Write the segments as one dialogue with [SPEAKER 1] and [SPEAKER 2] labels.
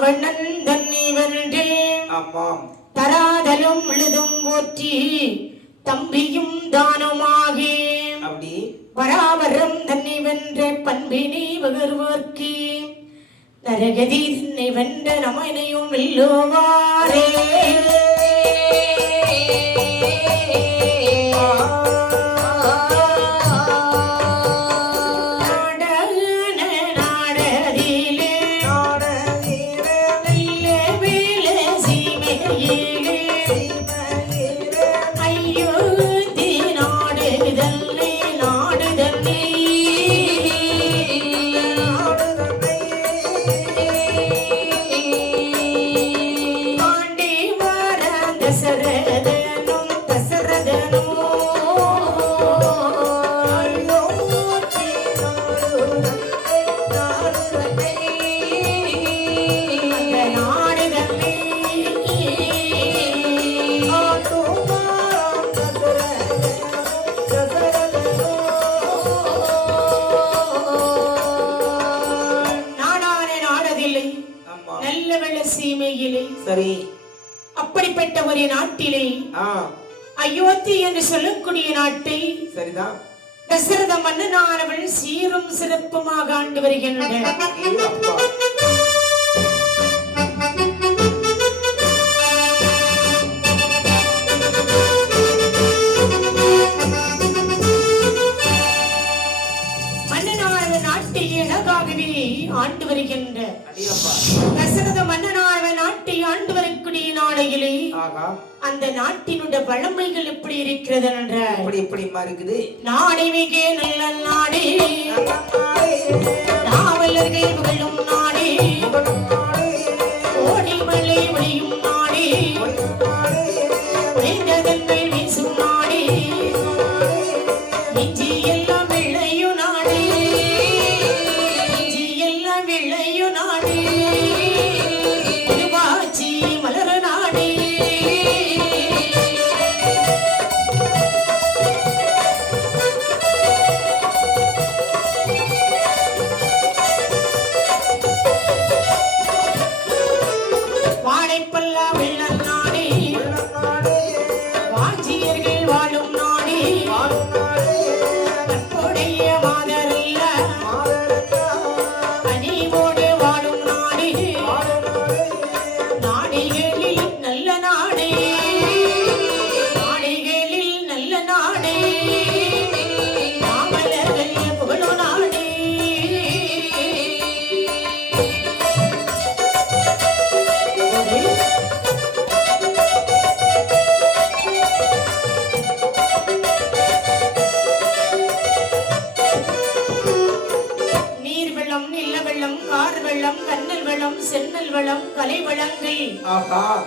[SPEAKER 1] தன்னை வென்று
[SPEAKER 2] ஆமாம்.
[SPEAKER 1] தராதலும் எழுதும் போற்றி தம்பியும் தானமாகி.
[SPEAKER 2] அப்படி?
[SPEAKER 1] பராபரம் தன்னை வென்ற பண்பினை பகர்வோர்க்கு நரகதி தன்னை வென்ற நமனையும் வெல்லுவாரே. அப்படிப்பட்ட ஒரு நாட்டிலே.
[SPEAKER 2] ஆ.
[SPEAKER 1] அயோத்தி என்று சொல்லக்கூடிய நாட்டை.
[SPEAKER 2] சரிதான்
[SPEAKER 1] தசரத மன்னனானவள் சீரும் சிறப்புமாக ஆண்டு வருகின்ற
[SPEAKER 2] ஆகா.
[SPEAKER 1] அந்த நாட்டினுடைய பழமைகள் எப்படி இருக்கிறது என்ற
[SPEAKER 2] இப்படி இப்படிமா இருக்குது.
[SPEAKER 1] நாடை மிக நல்ல நாடே. நாவலர்கள் புகழும் நாடே. ஓடி மலை ஒளியும் நாடே. வாழைப்பல்லா வெள்ள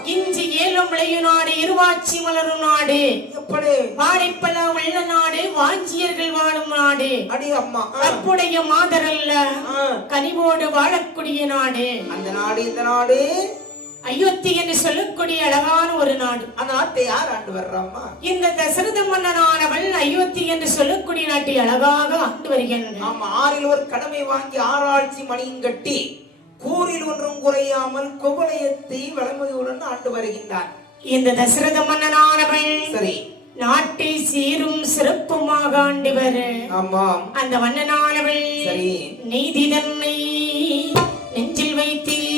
[SPEAKER 1] இஞ்சி ஏலம் விளையு நாடு இருவாச்சி மலரும் நாடு.
[SPEAKER 2] எப்படி?
[SPEAKER 1] வாழைப்பழ உள்ள நாடு வாஞ்சியர்கள் வாழும் நாடு.
[SPEAKER 2] அடி அம்மா. ஆ.
[SPEAKER 1] கற்புடைய மாதரல்ல
[SPEAKER 2] ஆ.
[SPEAKER 1] கனிவோடு வாழக்கூடிய நாடு.
[SPEAKER 2] அந்த நாடு இந்த நாடு.
[SPEAKER 1] அயோத்தி என்று சொல்லக்கூடிய அழகான ஒரு நாடு.
[SPEAKER 2] அந்த நாட்டை யார் ஆண்டு வர்றாம்மா
[SPEAKER 1] இந்த தசரத மன்னனானவள் அயோத்தி என்று சொல்லக்கூடிய நாட்டை அழகாக ஆண்டு வருகின்றன.
[SPEAKER 2] ஆமா ஆறில் ஒரு கடமை வாங்கி ஆராய்ச்சி மணியும் கட்டி கூறில் ஒன்றும் குறையாமல் குவளையத்தை வளமையுடன் ஆண்டு வருகின்றார்.
[SPEAKER 1] இந்த தசரத மன்னனானவள்
[SPEAKER 2] சரி.
[SPEAKER 1] நாட்டை சீரும் சிறப்புமாக ஆண்டு வர.
[SPEAKER 2] ஆமாம்.
[SPEAKER 1] அந்த மன்னனானவள்
[SPEAKER 2] சரி.
[SPEAKER 1] நீதி தன்னை நெஞ்சில் வைத்து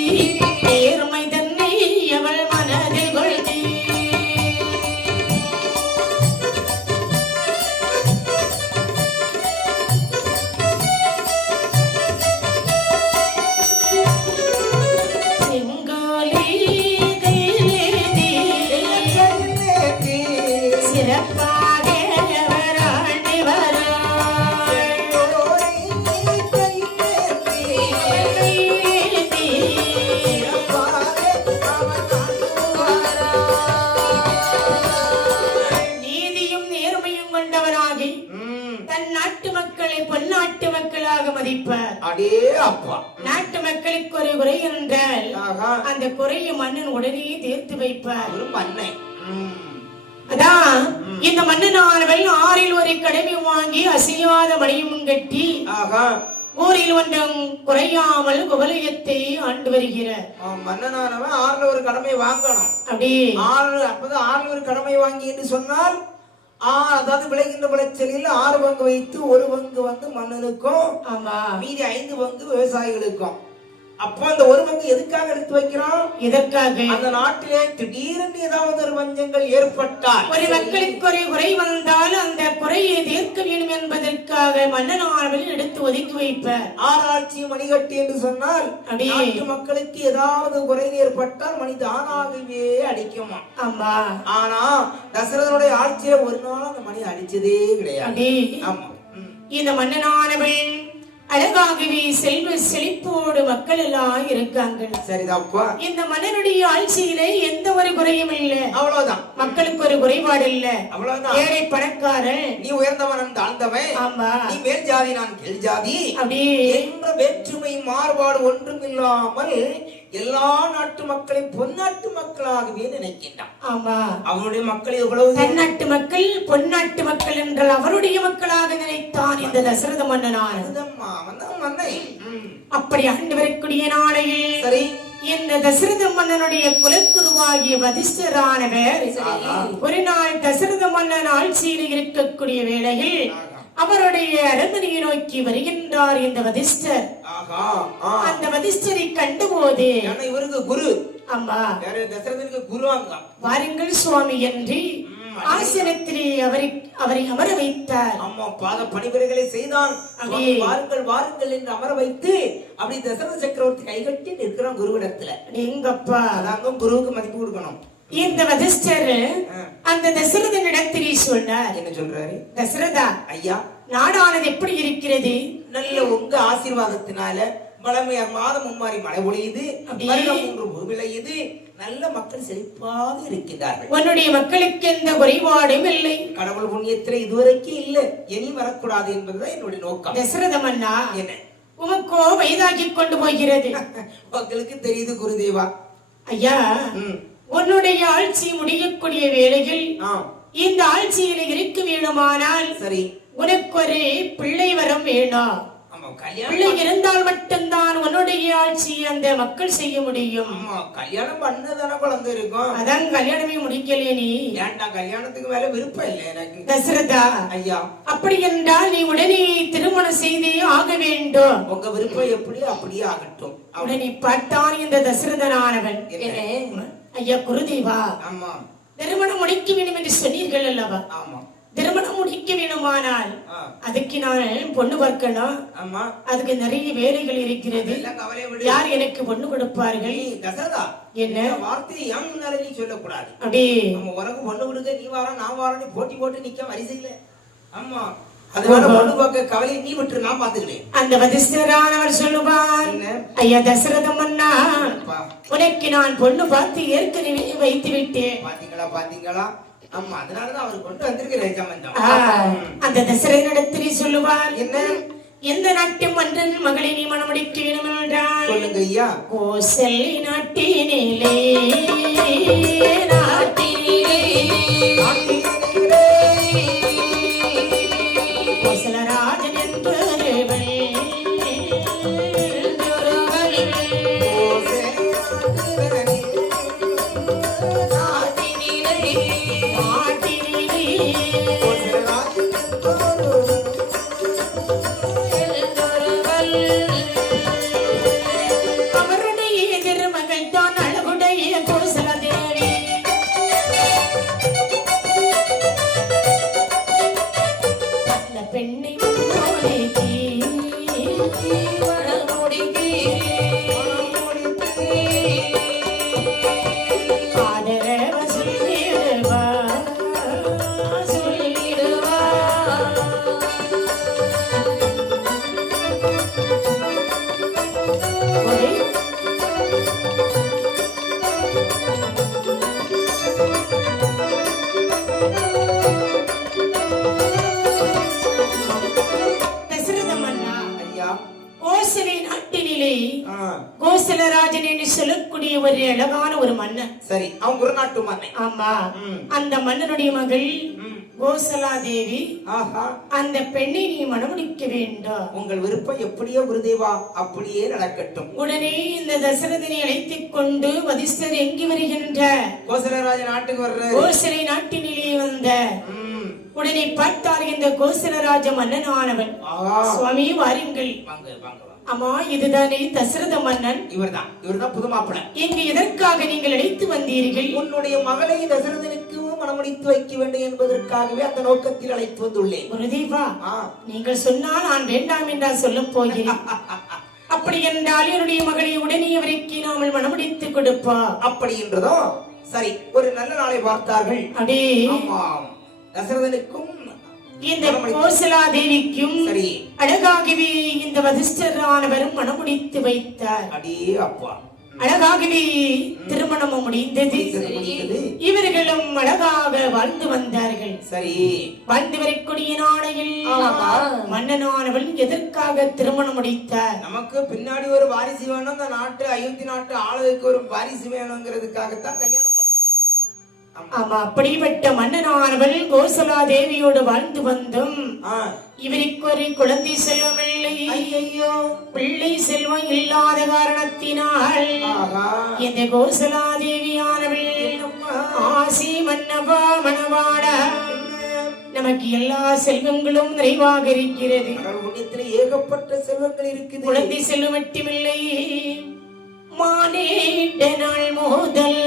[SPEAKER 2] ஆகா
[SPEAKER 1] அந்த குறையை மன்னன் உடனே தீர்த்து வைப்பார்.
[SPEAKER 2] ஒரு மண்ணை. ம்,
[SPEAKER 1] அதான் இந்த மன்னனானவள் ஆறில் ஒரு கடமை வாங்கி அசையாத மணியும் கட்டி
[SPEAKER 2] ஆகா
[SPEAKER 1] ஊரில் ஒன்றும் குறையாமல் குவலயத்தை ஆண்டு வருகிறார்.
[SPEAKER 2] மன்னனானவன் ஆறுல ஒரு கடமை வாங்கணும்.
[SPEAKER 1] அப்படி.
[SPEAKER 2] ஆறு அப்பதான் ஆறுல ஒரு கடமை வாங்கி என்று சொன்னால் ஆ, அதாவது விளைகின்ற விளைச்சலில் ஆறு பங்கு வைத்து ஒரு பங்கு வந்து மன்னனுக்கும்
[SPEAKER 1] ஆமா.
[SPEAKER 2] மீதி ஐந்து பங்கு விவசாயிகளுக்கும். அப்போ அந்த ஒரு பங்கு எதுக்காக எடுத்து வைக்கிறோம்
[SPEAKER 1] இதற்காக
[SPEAKER 2] அந்த நாட்டிலே திடீரென்று ஏதாவது ஒரு வஞ்சங்கள் ஏற்பட்டால்.
[SPEAKER 1] ஒரு மக்களுக்கு ஒரு குறை வந்தால் அந்த குறையை தீர்க்க வேண்டும் என்பதற்காக மன்னனானவர்கள் எடுத்து ஒதுக்கி வைப்பார்.
[SPEAKER 2] ஆராய்ச்சி மணிகட்டு என்று சொன்னால். நாட்டு மக்களுக்கு ஏதாவது குறை ஏற்பட்டால் மணி தானாகவே அடிக்குமா?
[SPEAKER 1] ஆமா.
[SPEAKER 2] ஆனா தசரதனுடைய ஆட்சியில ஒரு நாள் அந்த மணி அடிச்சதே கிடையாது. ஆமா.
[SPEAKER 1] இந்த மன்னனானவன் அழகாகவே செல்வ செழிப்போடு மக்கள் எல்லாம் இருக்காங்க.
[SPEAKER 2] சரிதாப்பா
[SPEAKER 1] இந்த மன்னனுடைய ஆட்சியிலே எந்த ஒரு குறையும் இல்லை.
[SPEAKER 2] அவ்வளவுதான்.
[SPEAKER 1] மக்களுக்கு ஒரு குறைபாடு இல்ல.
[SPEAKER 2] அவ்வளவுதான்.
[SPEAKER 1] ஏழை பணக்காரன்.
[SPEAKER 2] நீ உயர்ந்தவன் தாழ்ந்தவன்.
[SPEAKER 1] ஆமா.
[SPEAKER 2] நீ மேல் ஜாதி நான் கீழ் ஜாதி.
[SPEAKER 1] அப்படியே.
[SPEAKER 2] என்ற வேற்றுமை மாறுபாடு ஒன்றும் இல்லாமல் எல்லா நாட்டு மக்களையும் பொன்னாட்டு மக்களாகவே நினைக்கின்றான்
[SPEAKER 1] ஆமா
[SPEAKER 2] அவனுடைய மக்கள் எவ்வளவு
[SPEAKER 1] தன்னாட்டு மக்கள் பொன்னாட்டு மக்கள் என்றால் அவருடைய மக்களாக நினைத்தான் இந்த தசரத மன்னனான
[SPEAKER 2] அதுதான்மா, அவன் தான் மன்னன். ம்.
[SPEAKER 1] அப்படி ஆண்டு வரக்கூடிய நாளையில்
[SPEAKER 2] சரி
[SPEAKER 1] இந்த தசரத மன்னனுடைய குலக்குருவாகிய வதிஷ்டரானவர். ஒரு நாள் தசரத மன்னன் ஆட்சியில் இருக்கக்கூடிய வேளையில். அவருடைய அரண்மனையை நோக்கி வருகின்றார் இந்த வதிஷ்டர். அந்த வதிஷ்டரை கண்டபோது
[SPEAKER 2] இவருக்கு குரு. யாரு தசரதனுக்கு குரு அங்க.
[SPEAKER 1] வாருங்கள் சுவாமி என்று ஆசனத்திலே அவரை அவரை அமர வைத்தார்.
[SPEAKER 2] அம்மா பாத பணிபுரைகளை செய்தான். வாருங்கள் வாருங்கள் என்று அமர வைத்து அப்படி தசரத சக்கரவர்த்தி கைகட்டி நிற்கிறான் குருவிடத்துல.
[SPEAKER 1] எங்கப்பா
[SPEAKER 2] அதாங்க குருவுக்கு மதிப்பு கொடுக்கணும்.
[SPEAKER 1] இந்த வதிஷ்டர். அந்த தசரதனிடத்திலே சொன்னார்
[SPEAKER 2] என்ன சொல்றாரு?
[SPEAKER 1] தசரதா
[SPEAKER 2] ஐயா.
[SPEAKER 1] நாடானது எப்படி இருக்கிறது?
[SPEAKER 2] நல்ல உங்க ஆசீர்வாதத்தினால பழமையா மாதம் மும்மாறி மழை பொழியுது. வருடம் மூன்று விளையுது நல்ல மக்கள் செழிப்பாக இருக்கின்றார்கள்.
[SPEAKER 1] உன்னுடைய மக்களுக்கு எந்த குறைபாடும் இல்லை.
[SPEAKER 2] கடவுள் புண்ணியத்துல இதுவரைக்கும் இல்ல இனி வரக்கூடாது என்பதுதான் என்னுடைய நோக்கம்.
[SPEAKER 1] தசரத மன்னா
[SPEAKER 2] என்ன?
[SPEAKER 1] உமக்கோ வயதாகி கொண்டு போகிறது.
[SPEAKER 2] மக்களுக்கு தெரியுது குருதேவா.
[SPEAKER 1] ஐயா. உன்னுடைய ஆட்சி முடியக்கூடிய வேளையில் இந்த ஆட்சியில் இருக்க வேண்டுமானால்
[SPEAKER 2] சரி.
[SPEAKER 1] உனக்கு ஒரு பிள்ளை வரம் வேணும் பிள்ளை இருந்தால் மட்டும்தான் உன்னுடைய ஆட்சி அந்த மக்கள் செய்ய முடியும்.
[SPEAKER 2] கல்யாணம் பண்ணதானே குழந்தை இருக்கும்.
[SPEAKER 1] அதான் கல்யாணமே முடிக்கலையே நீ.
[SPEAKER 2] ஏன்டா கல்யாணத்துக்கு மேல விருப்பம் இல்லை எனக்கு?
[SPEAKER 1] தசரதா
[SPEAKER 2] ஐயா.
[SPEAKER 1] அப்படி என்றால் நீ உடனே திருமணம் செய்தே ஆக வேண்டும்.
[SPEAKER 2] உங்க விருப்பம் எப்படி? அப்படியே ஆகட்டும்.
[SPEAKER 1] உடனே பார்த்தான் இந்த தசரதனானவன்.
[SPEAKER 2] என்ன?
[SPEAKER 1] ஐயா குருதேவா
[SPEAKER 2] ஆமா.
[SPEAKER 1] திருமணம் முடிக்க வேண்டும் என்று சொன்னீர்கள் அல்லவா?
[SPEAKER 2] ஆமா.
[SPEAKER 1] திருமணம் முடிக்க வேண்டுமானால்
[SPEAKER 2] ஆ,
[SPEAKER 1] அதுக்கு நான் பொண்ணு பார்க்கணும்
[SPEAKER 2] ஆமா.
[SPEAKER 1] அதுக்கு நிறைய வேலைகள் இருக்கிறது. யார் எனக்கு பொண்ணு கொடுப்பார்கள்?
[SPEAKER 2] தசரதா?
[SPEAKER 1] என்ன?
[SPEAKER 2] வார்த்தையை ஏன் முன்னால நீ சொல்லக்கூடாது.
[SPEAKER 1] அப்படி
[SPEAKER 2] நம்ம உனக்கு பொண்ணு கொடுக்க நீ வாரம் நான் வாரம் போட்டி போட்டு நிக்க வரிசையில. ஆமா. அதனால பொண்ணு பார்க்க கவலையை நீ விட்டு நான் பாத்துக்கிறேன்
[SPEAKER 1] அந்த வதிஷ்டரானவர் சொல்லுவார்
[SPEAKER 2] என்ன?
[SPEAKER 1] ஐயா தசரத மன்னா உனக்கு நான் பொண்ணு பார்த்து ஏற்கனவே வைத்து விட்டேன்.
[SPEAKER 2] பாத்தீங்களா பாத்தீங்களா? ஆமா அதனாலதான் அவர் கொண்டு வந்திருக்கிறேன் சம்பந்தம்.
[SPEAKER 1] அந்த தசரதனிடத்திலே சொல்லுவார்
[SPEAKER 2] என்ன?
[SPEAKER 1] எந்த நாட்டு மன்னன் மகளை நீ மனம் முடிக்க வேண்டும் என்றால்?
[SPEAKER 2] சொல்லுங்க ஐயா.
[SPEAKER 1] கோசல் நாட்டினிலே. நாட்டினிலே. அவருடைய கோசலராஜன் என்று சொல்லக்கூடிய ஒரு அழகான ஒரு மன்னன்.
[SPEAKER 2] சரி அவன் குருநாட்டு மன்னன்.
[SPEAKER 1] ஆமா. அந்த மன்னனுடைய மகள். கோசலா தேவி
[SPEAKER 2] ஆஹா.
[SPEAKER 1] அந்த பெண்ணை நீ மணமுடிக்க வேண்டும்.
[SPEAKER 2] உங்கள் விருப்பம் எப்படியோ குருதேவா அப்படியே நடக்கட்டும்.
[SPEAKER 1] உடனே இந்த தசரதனை அழைத்துக் கொண்டு வதிஷ்டர் எங்கி வருகின்ற
[SPEAKER 2] கோசலராஜ நாட்டுக்கு வர்ற
[SPEAKER 1] கோசலை நாட்டினிலே வந்த. உடனே பார்த்தார் இந்த கோசலராஜ மன்னனானவன்.
[SPEAKER 2] ஆஹா.
[SPEAKER 1] சுவாமி வாருங்கள்.
[SPEAKER 2] வாங்க வாங்க.
[SPEAKER 1] அம்மா இதுதானே தசரத மன்னன்?
[SPEAKER 2] இவர்தான். இவர்தான் புது மாப்பிள்ளை.
[SPEAKER 1] இங்கு எதற்காக நீங்கள் அழைத்து வந்தீர்கள்?
[SPEAKER 2] உன்னுடைய மகளை தசரதனுக்கு மனமுடித்து வைக்க வேண்டும் என்பதற்காகவே அந்த நோக்கத்தில் அழைத்து வந்துள்ளேன்.
[SPEAKER 1] குருதேவா நீங்கள் சொன்னால் நான் வேண்டாம் என்றால் சொல்லப் போகிறேன். அப்படி என்றால் என்னுடைய மகளை உடனே அவருக்கு நாமல் மனமுடித்து கொடுப்பா.
[SPEAKER 2] அப்படி என்றதோ? சரி ஒரு நல்ல நாளை பார்த்தார்கள்.
[SPEAKER 1] அடே.
[SPEAKER 2] ஆமாம். தசரதனுக்கும்
[SPEAKER 1] இந்த கோசலா தேவிக்கும் அழகாகவே இந்த வதிஷ்டரானவரும் மனமுடித்து வைத்தார்.
[SPEAKER 2] அடே அப்பா.
[SPEAKER 1] அழகாகவே திருமணமும் முடிந்தது. இவர்களும் அழகாக வாழ்ந்து வந்தார்கள்.
[SPEAKER 2] சரி.
[SPEAKER 1] வாழ்ந்து வரக்கூடிய நாளையில் மன்னனானவன் எதற்காக திருமணம் முடித்தார்?
[SPEAKER 2] நமக்கு பின்னாடி ஒரு வாரிசு வேணும். இந்த நாட்டு அயோத்தி நாட்டு ஆளுக்கு ஒரு வாரிசு வேணுங்கிறதுக்காகத்தான் கல்யாணம் ஆமா.
[SPEAKER 1] அப்படிப்பட்ட மன்னனானவள் கோசலா தேவியோடு வாழ்ந்து வந்தும். இவருக்கு ஒரு குழந்தை செல்வமில்லை.
[SPEAKER 2] ஐயையோ.
[SPEAKER 1] பிள்ளை செல்வம் இல்லாத காரணத்தினால் இந்த கோசலா தேவியானவள் ஆசி மன்னவா மணவாட நமக்கு எல்லா செல்வங்களும் நிறைவாக இருக்கிறது.
[SPEAKER 2] ஏகப்பட்ட செல்வங்கள் இருக்குது.
[SPEAKER 1] குழந்தை செல்வம் மட்டுமில்லை. மானேட்ட நாள் மோதல்